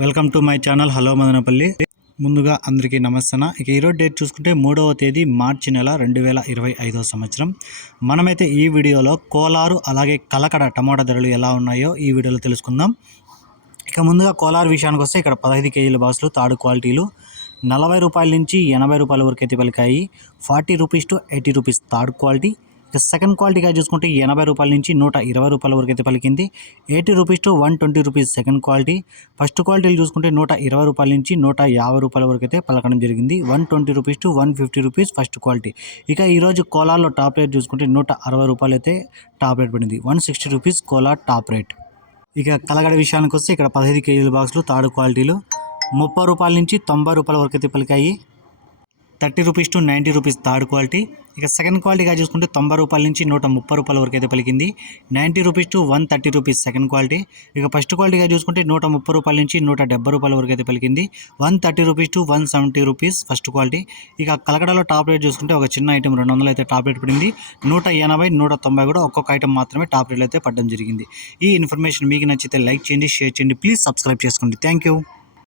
Welcome to my channel hello Madanapalle. ముందుగా అందరికీ నమస్తన ఇక ఈరోజు డేట్ చూసుకుంటే మూడవ తేదీ మార్చి నెల రెండు వేల ఇరవై ఐదవ సంవత్సరం. మనమైతే ఈ వీడియోలో కోలారు అలాగే కలకడ టమాటా ధరలు ఎలా ఉన్నాయో ఈ వీడియోలో తెలుసుకుందాం. ఇక ముందుగా కోలార్ విషయానికి వస్తే ఇక్కడ పదహైదు కేజీల బాక్సులు తాడు క్వాలిటీలు నలభై రూపాయల నుంచి ఎనభై రూపాయల వరకు అయితే పలికాయి. Forty rupees to eighty rupees third quality. ఇక సెకండ్ క్వాలిటీగా చూసుకుంటే ఎనభై రూపాయల నుంచి నూట ఇరవై రూపాయల వరకు అయితే పలికింది. Eighty rupees to one twenty rupees second quality first క్వాలిటీలు చూసుకుంటే నూట ఇరవై రూపాయల నుంచి నూట యాభై రూపాయల వరకు అయితే పలకడం జరిగింది. One twenty rupees to one fifty rupees first quality ఇక ఈరోజు కోలాలో టాప్ రేట్ చూసుకుంటే నూట అరవై రూపాయలు అయితే టాప్ రేట్ పడింది. వన్ సిక్స్టీ రూపీస్ కోలా టాప్ రేట్ ఇక కలగడ విషయానికి వస్తే ఇక్కడ పదహైదు కేజీల బాక్సులు థర్డ్ క్వాలిటీలు ముప్పై రూపాయల నుంచి తొంభై రూపాయల వరకు అయితే పలికాయి. Thirty rupees to ninety rupees third quality ఇక సెకండ్ క్వాలిటీగా చూసుకుంటే తొంభై రూపాయల నుంచి నూట ముప్పై రూపాయల వరకు అయితే పలికింది. Ninety rupees to one thirty rupees second quality ఇక ఫస్ట్ క్వాలిటీగా చూసుకుంటే నూట ముప్పై రూపాయల నుంచి నూట డెబ్బై రూపాయల వరకు అయితే పలికింది. One thirty rupees to one seventy rupees first quality ఇక కలకడలో టాప్ రేట్ చూసుకుంటే ఒక చిన్న ఐటమ్ రెండు వందలు అయితే టాప్ రేట్ పడింది. నూట ఎనభై నూట తొంభై కూడా ఒక్కొక్క ఐటమ్ మాత్రమే టాప్ రేట్లు అయితే పడడం జరిగింది. ఈ ఇన్ఫర్మేషన్ మీకు నచ్చితే లైక్ చేయండి షేర్ చేయండి. ప్లీజ్ సబ్స్క్రైబ్ చేసుకోండి. Thank you